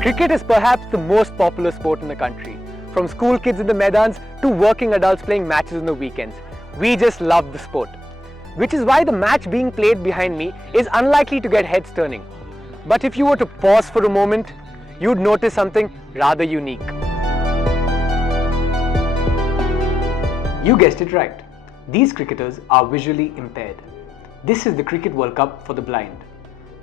Cricket is perhaps the most popular sport in the country. From school kids in the Maidans to working adults playing matches on the weekends. We just love the sport. Which is why the match being played behind me is unlikely to get heads turning. But if you were to pause for a moment, you'd notice something rather unique. You guessed it right. These cricketers are visually impaired. This is the Cricket World Cup for the blind.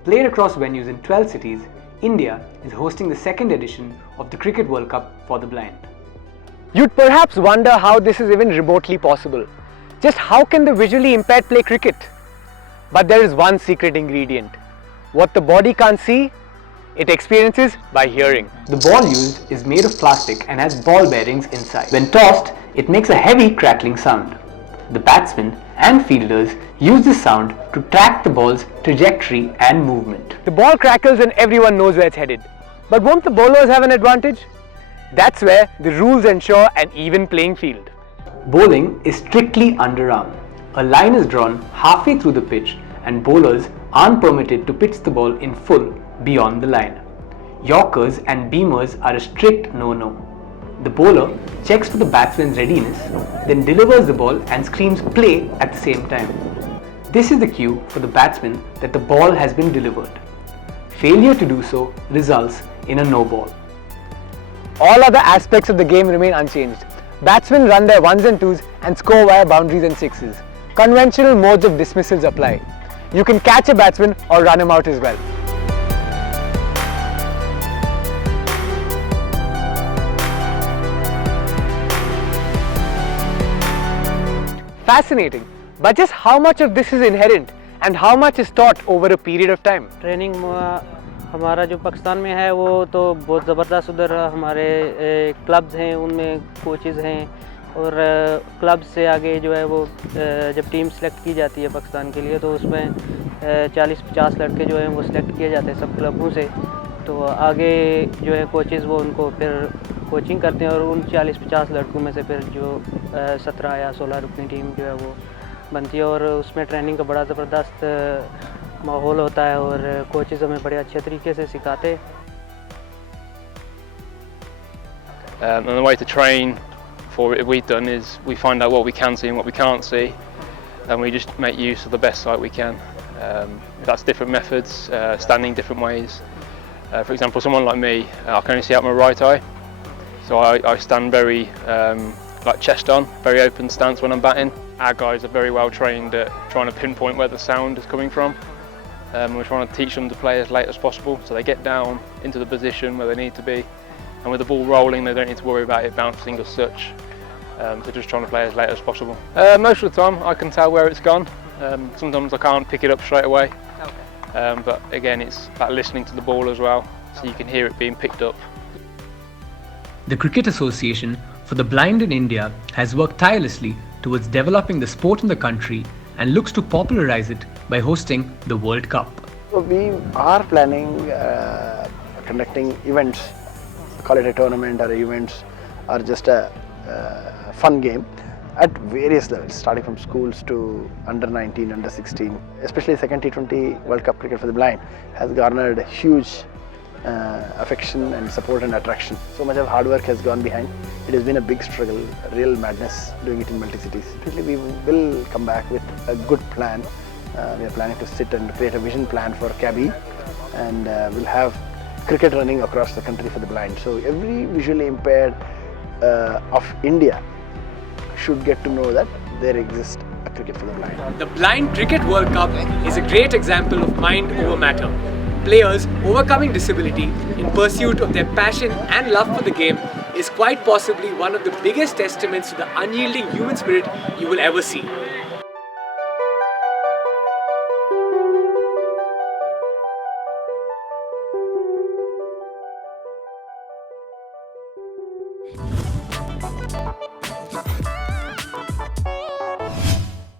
Played across venues in 12 cities, India is hosting the second edition of the Cricket World Cup for the blind. You'd perhaps wonder how this is even remotely possible. Just how can the visually impaired play cricket? But there is one secret ingredient. What the body can't see, it experiences by hearing. The ball used is made of plastic and has ball bearings inside. When tossed, it makes a heavy crackling sound. The batsmen and fielders use this sound to track the ball's trajectory and movement. The ball crackles and everyone knows where it's headed. But won't the bowlers have an advantage? That's where the rules ensure an even playing field. Bowling is strictly underarm. A line is drawn halfway through the pitch and bowlers aren't permitted to pitch the ball in full beyond the line. Yorkers and beamers are a strict no-no. The bowler checks for the batsman's readiness, then delivers the ball and screams play at the same time. This is the cue for the batsman that the ball has been delivered. Failure to do so results in a no ball. All other aspects of the game remain unchanged. Batsmen run their ones and twos and score via boundaries and sixes. Conventional modes of dismissals apply. You can catch a batsman or run him out as well. Fascinating, but just how much of this is inherent and how much is taught over a period of time? Training हमारा जो पाकिस्तान में है वो तो बहुत ज़बरदस्त, उधर हमारे क्लब्स हैं, उनमें कोचेज़ हैं और क्लब से आगे जो है वो जब टीम सेलेक्ट की जाती है पाकिस्तान के लिए तो उसमें 40-50 लड़के जो हैं वो सिलेक्ट किए जाते हैं सब क्लबों से। तो आगे जो है कोचेज़ वो उनको फिर कोचिंग करते हैं और उन 40-50 लड़कों में से फिर जो 17 या 16 रुकनी टीम जो है वो बनती है और उसमें ट्रेनिंग का बड़ा ज़बरदस्त माहौल होता है और कोचेज़ हमें बड़े अच्छे तरीके से सिखाते हैं। And the way to train for it we've done is we find out what we can see and what we can't see, and we just make use of the best sight we can. That's different methods, standing different ways. For example, someone like me, I can only see out my right eye, so I stand very like chest on, very open stance when I'm batting. Our guys are very well trained at trying to pinpoint where the sound is coming from. We're trying to teach them to play as late as possible, so they get down into the position where they need to be, and with the ball rolling they don't need to worry about it bouncing as such. So just trying to play as late as possible. Most of the time I can tell where it's gone. Sometimes I can't pick it up straight away. But again, it's about listening to the ball as well, so you can hear it being picked up. The Cricket Association for the Blind in India has worked tirelessly towards developing the sport in the country and looks to popularize it by hosting the World Cup. So we are planning conducting events, call it a tournament or events or just a fun game at various levels, starting from schools to under 19, under 16. Especially second T20 World Cup Cricket for the Blind has garnered huge affection and support and attraction. So much of hard work has gone behind. It has been a big struggle, real madness doing it in multi-cities. Definitely we will come back with a good plan. We are planning to sit and create a vision plan for Kabi, and we'll have cricket running across the country for the blind. So every visually impaired of India should get to know that there exists a cricket for the blind. The Blind Cricket World Cup is a great example of mind over matter. Players overcoming disability in pursuit of their passion and love for the game is quite possibly one of the biggest testaments to the unyielding human spirit you will ever see.